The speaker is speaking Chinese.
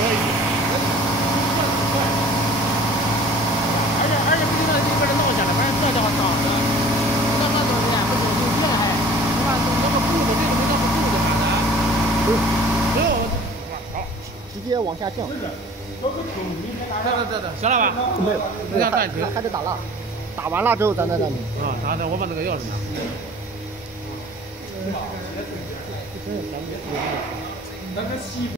以，而且不知道里边的闹下来，反正这的话挡着，那多少钱？不是有钱还，是吧？那个布子这个没那个布子啥的，没有，好，直接往下降。这，行了吧？没有，暂停，还得打蜡，打完蜡之后咱再暂停。啊，等我把那个钥匙拿。那个西。